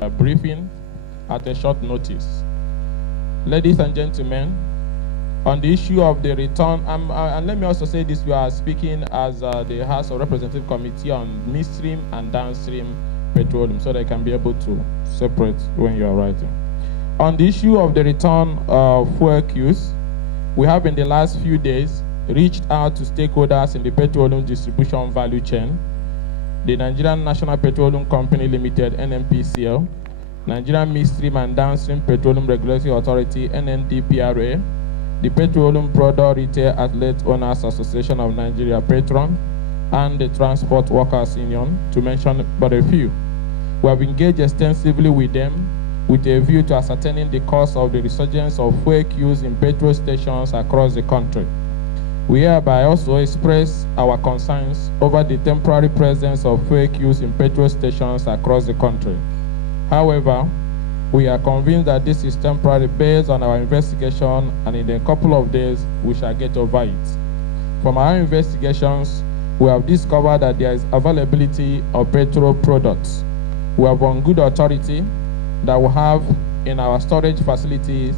briefing at a short notice. Ladies and gentlemen, on the issue of the return, and let me also say this, we are speaking as the House of Representative Committee on midstream and downstream petroleum, so they can be able to separate when you are writing. On the issue of the return of fuel queues, we have in the last few days reached out to stakeholders in the petroleum distribution value chain, the Nigerian National Petroleum Company Limited, NNPCL, Nigerian Midstream and Downstream Petroleum Regulatory Authority, NNDPRA, the Petroleum Product Retail Outlet Owners Association of Nigeria, Petron, and the Transport Workers Union, to mention but a few. We have engaged extensively with them with a view to ascertaining the cause of the resurgence of fuel queues in petrol stations across the country. We hereby also express our concerns over the temporary presence of fuel queues in petrol stations across the country. However, we are convinced that this is temporary based on our investigation, and in a couple of days, we shall get over it. From our investigations, we have discovered that there is availability of petrol products. We have on good authority that we have in our storage facilities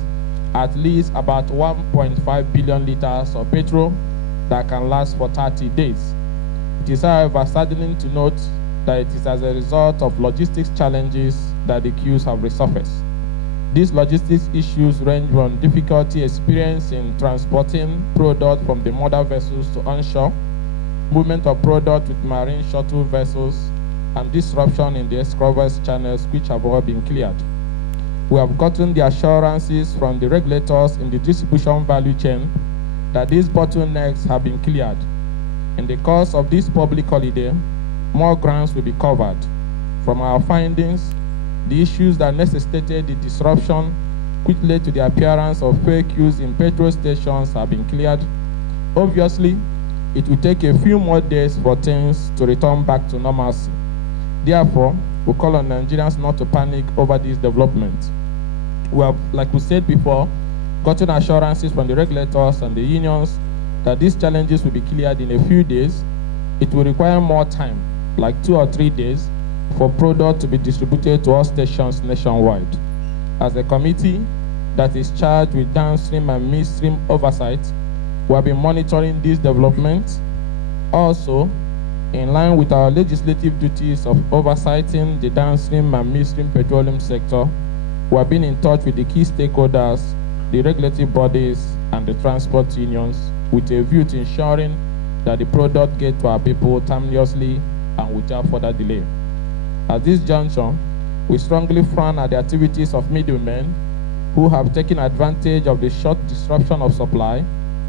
at least about 1.5 billion liters of petrol that can last for 30 days. It is, however, saddening to note that it is as a result of logistics challenges that the queues have resurfaced. These logistics issues range from difficulty experienced in transporting product from the mother vessels to onshore, movement of product with marine shuttle vessels, and disruption in the escrover's channels, which have all been cleared. We have gotten the assurances from the regulators in the distribution value chain that these bottlenecks have been cleared. In the course of this public holiday, more grounds will be covered. From our findings, the issues that necessitated the disruption which led to the appearance of fuel queues in petrol stations have been cleared. Obviously, it will take a few more days for things to return back to normalcy. Therefore, we call on Nigerians not to panic over these developments. We have, like we said before, gotten assurances from the regulators and the unions that these challenges will be cleared in a few days. It will require more time, like 2 or 3 days, for product to be distributed to all stations nationwide. As a committee that is charged with downstream and midstream oversight, we have been monitoring these developments. Also, in line with our legislative duties of oversighting the downstream and midstream petroleum sector, we have been in touch with the key stakeholders, the regulatory bodies, and the transport unions, with a view to ensuring that the product gets to our people timeously and without further delay. At this juncture, we strongly frown at the activities of middlemen who have taken advantage of the short disruption of supply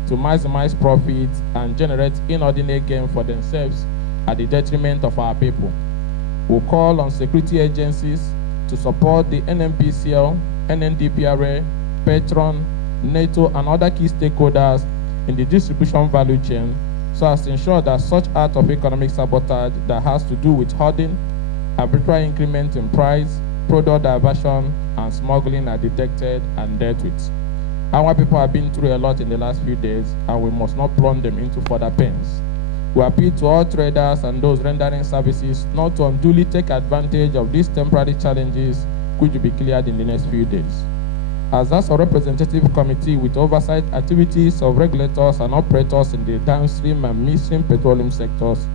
to maximize profits and generate inordinate gain for themselves at the detriment of our people. We call on security agencies to support the NNPCL, NNDPRA, Petron, NATO, and other key stakeholders in the distribution value chain so as to ensure that such act of economic sabotage that has to do with hoarding, arbitrary increment in price, product diversion, and smuggling are detected and dealt with. Our people have been through a lot in the last few days, and we must not plunge them into further pains. We appeal to all traders and those rendering services not to unduly take advantage of these temporary challenges, which will be cleared in the next few days. As a representative committee with oversight activities of regulators and operators in the downstream and midstream petroleum sectors,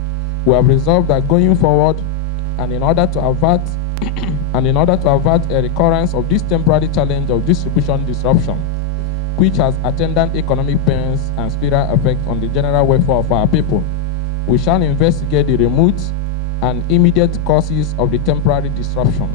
we have resolved that going forward, and in order to avert a recurrence of this temporary challenge of distribution disruption, which has attendant economic pains and spiritual effect on the general welfare of our people, we shall investigate the remote and immediate causes of the temporary disruption.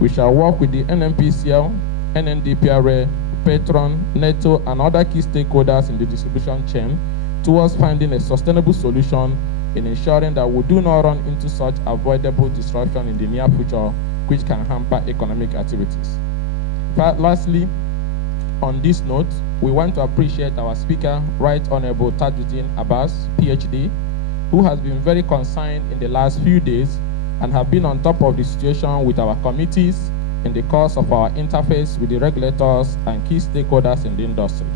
We shall work with the NNPCL, NNDPRA, Petron, NATO, and other key stakeholders in the distribution chain towards finding a sustainable solution in ensuring that we do not run into such avoidable disruption in the near future, which can hamper economic activities. But lastly, on this note, we want to appreciate our Speaker, Right Honorable Tajuddin Abbas, PhD, who has been very concerned in the last few days and have been on top of the situation with our committees in the course of our interface with the regulators and key stakeholders in the industry.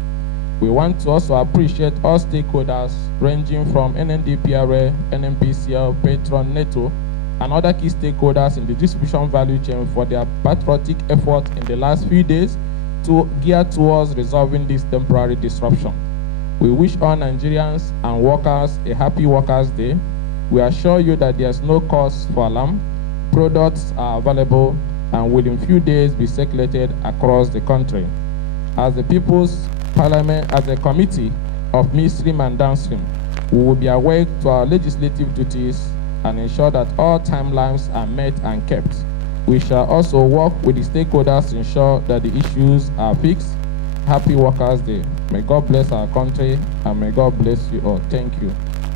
We want to also appreciate all stakeholders ranging from NNDPRA, NNPCL, Petron, NATO, and other key stakeholders in the distribution value chain for their patriotic effort in the last few days to gear towards resolving this temporary disruption. We wish all Nigerians and workers a happy Workers' Day. We assure you that there is no cause for alarm. Products are available and will in few days be circulated across the country. As the People's Parliament, as a committee of midstream and downstream, we will be awake to our legislative duties and ensure that all timelines are met and kept. We shall also work with the stakeholders to ensure that the issues are fixed. Happy Workers' Day. May God bless our country and may God bless you all. Thank you.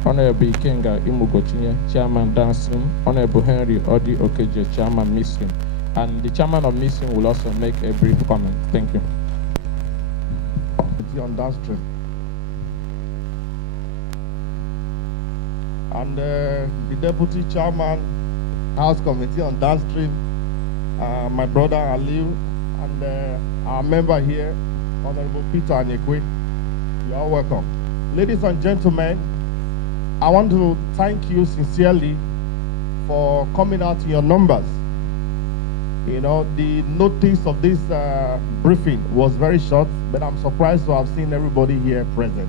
Honorable Ikenga Imugochinye, Chairman Downstream, Honorable Henry Odi Okeje, Chairman Midstream, and the Chairman of Midstream will also make a brief comment. Thank you. On Downstream. And the Deputy Chairman, House Committee on Downstream, my brother Aliu, and our member here, Honorable Peter Anyekwe. You are welcome. Ladies and gentlemen, I want to thank you sincerely for coming out in your numbers. You know, the notice of this briefing was very short, but I'm surprised to have seen everybody here present.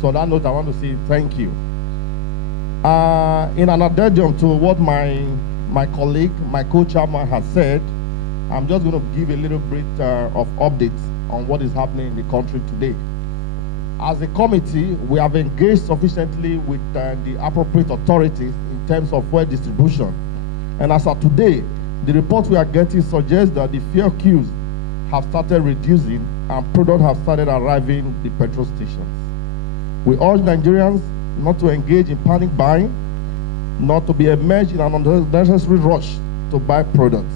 So on that note, I want to say thank you. In an addendum to what my colleague, my co-chairman has said, I'm just going to give a little bit of updates on what is happening in the country today. As a committee, we have engaged sufficiently with the appropriate authorities in terms of fuel distribution. And as of today, the report we are getting suggests that the fuel queues have started reducing and products have started arriving at the petrol stations. We urge Nigerians not to engage in panic buying, not to be immersed in an unnecessary rush to buy products.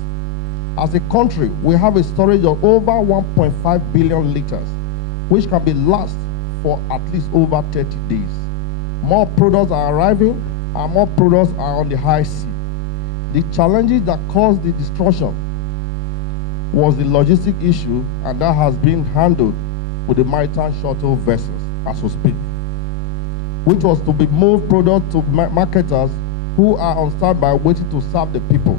As a country, we have a storage of over 1.5 billion liters, which can be last for at least over 30 days. More products are arriving and more products are on the high sea. The challenges that caused the destruction was the logistic issue, and that has been handled with the maritime shuttle vessels as we speak, which was to be moved product to marketers who are on standby waiting to serve the people.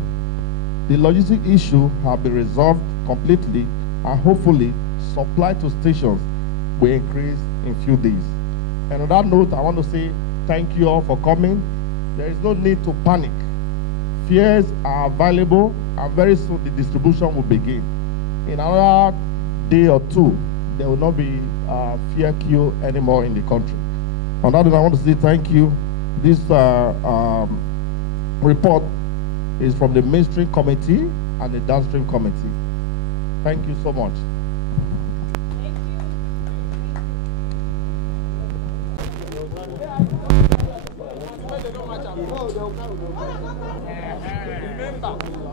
The logistic issue has been resolved completely, and hopefully supply to stations will increase in few days. And on that note, I want to say thank you all for coming. There is no need to panic. Fares are available, and very soon the distribution will begin. In another day or two, there will not be fare queue anymore in the country. On that note, I want to say thank you. This report is from the Mainstream Committee and the Downstream Committee. Thank you so much. Thank you.